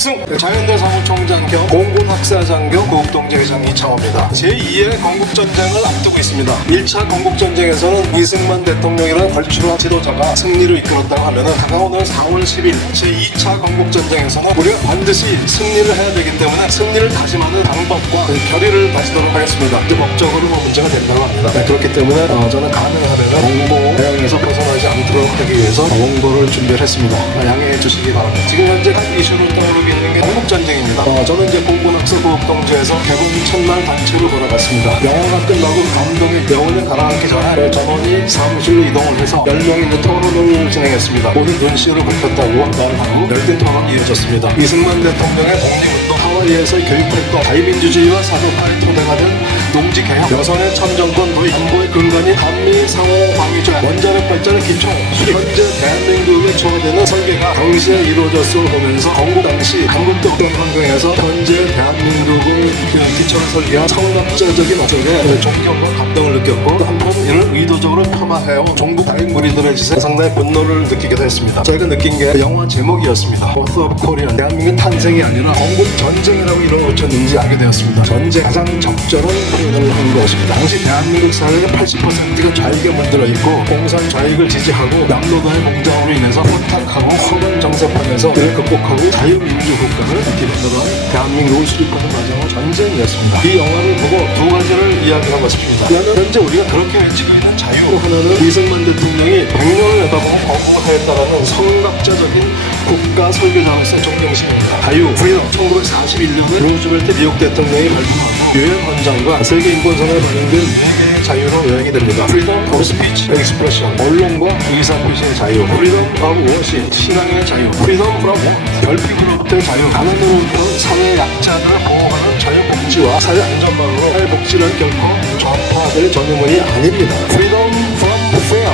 필승 자연대 사무총장 겸 공군학사장 겸 구국동제회장 이창호입니다. 제2의 건국전쟁을 앞두고 있습니다. 1차 건국전쟁에서는 이승만 대통령이라는 걸출한 지도자가 승리를 이끌었다고 하면 다가오는 4월 10일 제2차 건국전쟁에서는 우리가 반드시 승리를 해야 되기 때문에 승리를 다짐하는 방법과 결의를 다지도록 하겠습니다. 법적으로 문제가 된다고 합니다. 그렇기 때문에 저는 가능하면 원고 대응에서 벗어나지 않도록 하기 위해서 원고를 준비를 했습니다. 양해해 주시기 바랍니다. 지금 현재 각 이슈로 떠오르고 있는 게 건국전쟁입니다. 저는 이제 공군학사 구국동제에서 개본 첫날 단체로 돌아갔습니다. 영화가 끝나고 감독의 여운을 가라앉기 전에 전원이 사무실로 이동을 해서 10명이 있는 토론을 진행했습니다. 모두 눈시울을 붉혔다고 말을 하고 열띤 토론이 이어졌습니다. 이승만 대통령의 독립운동, 하와이에서의 교육활동, 자유민주주의와 사도파의 토대가 된 농지개혁, 여성의 참정권 도입, 안보의 근간인 한미 상호 방위제, 원자력 발전의 기초, 현재 대한민국에 초과되는 설계가 당시에 이루어졌음을 보면서 건국 당시 한국도 환경에서 현재 대한민국을 기초로 설계한 성납자적인 어쩌게 존경과 감동을 느꼈고 한편 이를 의도적으로 폄하해온 종북 다인 무리들의 짓에 상당히 분노를 느끼기도 했습니다. 저희가 느낀 게 영화 제목이었습니다. Birth of Korean, 대한민국 탄생이 아니라 건국 전쟁이라고 이름을 붙였는지 알게 되었습니다. 전쟁 가장 적절한 표현을 한 것입니다. 당시 대한민국 사회의 80%가 좌익에 물들어 있고 공산 좌익을 지지하고 남노다의 공장으로 인해서 포탁하고 허방 정세판에서 이를 극복하고 자유민주 국가를 기반으로 한 대한민국을 수립하는 과정은 전쟁이었습니다. 이 영화를 보고 두 가지를 이야기하고 싶습니다. 하나는 현재 우리가 그렇게 외치고 있는 자유, 또 하나는 이승만 대통령이 100년을 내다보고 건국을 하였다라는 성각자적인 국가 설계자로서의 존경심입니다. 자유, 프리덤. 1941년에 루즈벨트 미국 대통령이 발표한 유엔 헌장과 세계 인권선언에 반영된 4개의 자유로 요약이 됩니다. Freedom of Speech, Expression, 언론과 의사표시의 자유, Freedom of Worship, 신앙의 자유, Freedom from 결핍으로부터의 자유, 가난으로부터 사회 약자들을 보호하는 자유복지와 사회안전망으로 사회복지는 결코 좌파들의 전유물이 아닙니다. Freedom from Fear,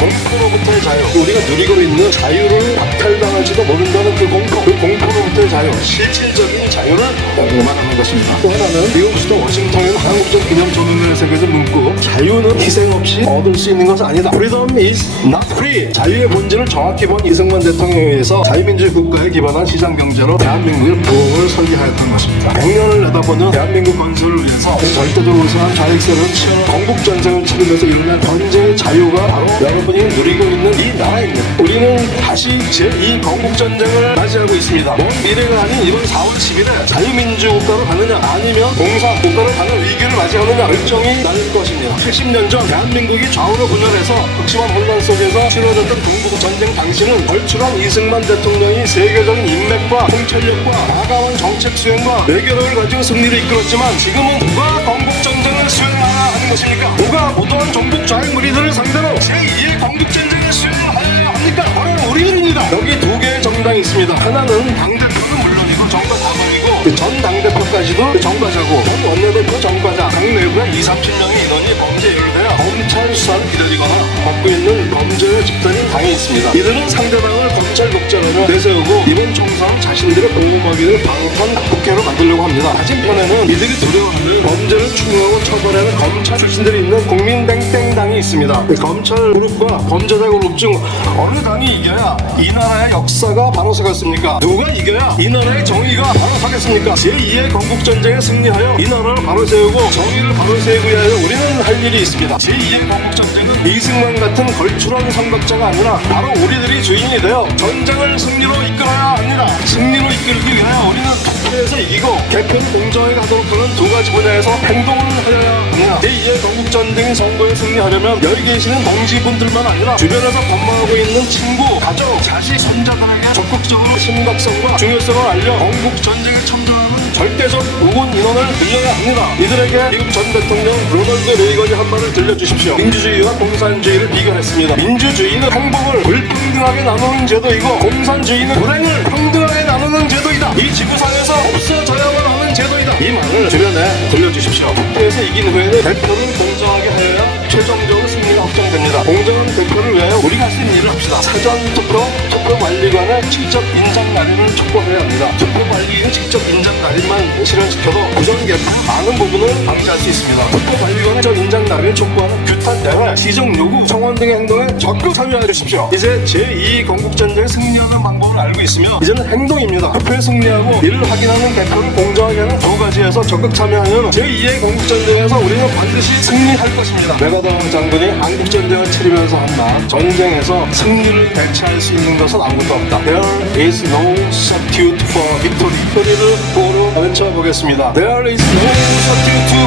공포로부터의 자유, 우리가 누리고 있는 자유를 박탈당할지도 모른다는 그 공포로부터의 자유, 실질적인 자유를 말하는 것입니다. 또 하나는 미국 수도 워싱턴에는 한국적 기념조명을 새겨진 문구, 자유는 희생 없이 얻을 수 있는 것은 아니다. Freedom is not free. 자유의 본질을 정확히 본 이승만 대통령에 의해서 자유민주주의 국가에 기반한 시장경제로 대한민국의 부흥을 설계하였던 것입니다. 100년을 내다보는 대한민국 건설을 위해서 절대적으로 우수한 좌익세를 치열한 건국전쟁을 치르면서 이루는 현재의 자유가 바로 여러분이 누리고 있는 이 나라입니다. 우리는 다시 제2 건국전쟁을 맞이하고 있습니다. 먼 미래가 아닌 이번 4월 10일에 자유민주 국가로 가느냐 아니면 공산 국가로 가는 위기를 맞이하느냐 결정이 날 것입니다. 70년 전 대한민국이 좌우로 분열해서 극심한 혼란 속에서 치러졌던 동북전쟁 당시는 걸출한 이승만 대통령이 세계적인 인맥과 통찰력과 과감한 정책 수행과 외교력을 가지고 승리를 이끌었지만 지금은 누가 건국전쟁을 수행하라 하는 것입니까? 누가 무도한 종북 좌익 무리들을 상대로 제2의 건국전쟁을 수행하여야 합니까? 바로 우리입니다. 여기 두 개의 정당이 있습니다. 하나는 당대표는 물론이고 정과 다방이고 전 당대표까지도 정과자고 전 원내대표 정과자 당 내부에 2, 3천명의 인원이 범죄에 연루되어 검찰 수사를 기다리거나 받고 있는 범죄의 집단인 당이 있습니다. 이들은 상대방을 검찰 독재로 내세우고 이번 총선 자신들의 보호막이를 방탄 국회로 만들려고 합니다. 맞은편에는 이들이 두려워하는 범죄를 추궁하고 처벌하는 검찰 출신들이 있는 국민땡땡당이 있습니다. 검찰 그룹과 범죄자 그룹 중 어느 당이 이겨야 이 나라의 역사가 바로 서겠습니까? 누가 이겨야 이 나라의 정의가 바로 서겠습니까? 제2의 건국전쟁에 승리하여 이 나라를 바로 세우고 정의를 바로 세우기 위하여 우리는 할 일이 있습니다. 제2의 건국전쟁은 이승만 같은 걸출한 선각자가 아니라 바로 우리들이 주인이 되어 전쟁을 승리로 이끌어야 합니다. 승리로 이끌기 위하여 우리는 투표에서 이기고 개편 공정에 가도록 하는 두 가지 분야에서 행동을 하여야 합니다. 제2의 건국전쟁 선거에 승리하려면 여기 계시는 동지분들만 아니라 주변에서 관망하고 있는 친구, 가족, 자식, 손자들에게 적극적으로 심각성과 중요성을 알려 건국전쟁에 참전하는 절대적 우군 인원을 늘려야 합니다. 이들에게 미국 전 대통령 로널드 레이건이 한 말을 들려주십시오. 민주주의와 공산주의를 비교했습니다. 민주주의는 행복을 불평등하게 나누는 제도이고 공산주의는 불행을 평등하게 나누는 제도이다. 이 지구상에서 없어져야만 하는 제도이다. 이 말을 주변에 들려주십시오. 투표에서 이긴 후에는 대표를 공정하게 하여야 최종적으로 승리가 확정됩니다. 공정한 대표를 위하여 우리가 할 수 있는 일을 합시다. 사전투표, 투표관리관의 직접 인정 마련을 촉구해야 합니다. 투표관리인은 국가는 직접 인장 날인만 실현시켜도 부정계획 많은 부분을 방지할 수 있습니다. 국가관리관은 저 인장 날인을 촉구하는 규탄 대회, 시정 요구, 청원 등의 행동에 적극 참여해 주십시오. 이제 제2 건국전쟁의 승리하는 방법을 알고 있으며 이제는 행동입니다. 투표에 승리하고 이를 확인하는 개표를 공정하게 하는 두 가지에서 적극 참여하면 제2의 건국전쟁에서 우리는 반드시 승리할 것입니다. 메가더너 장군이 한국전쟁을 치르면서 한다. 전쟁에서 승리를 대체할 수 있는 것은 아무것도 없다. There is no substitute for victory. 소리를 고루 외쳐보겠습니다. There is no substitute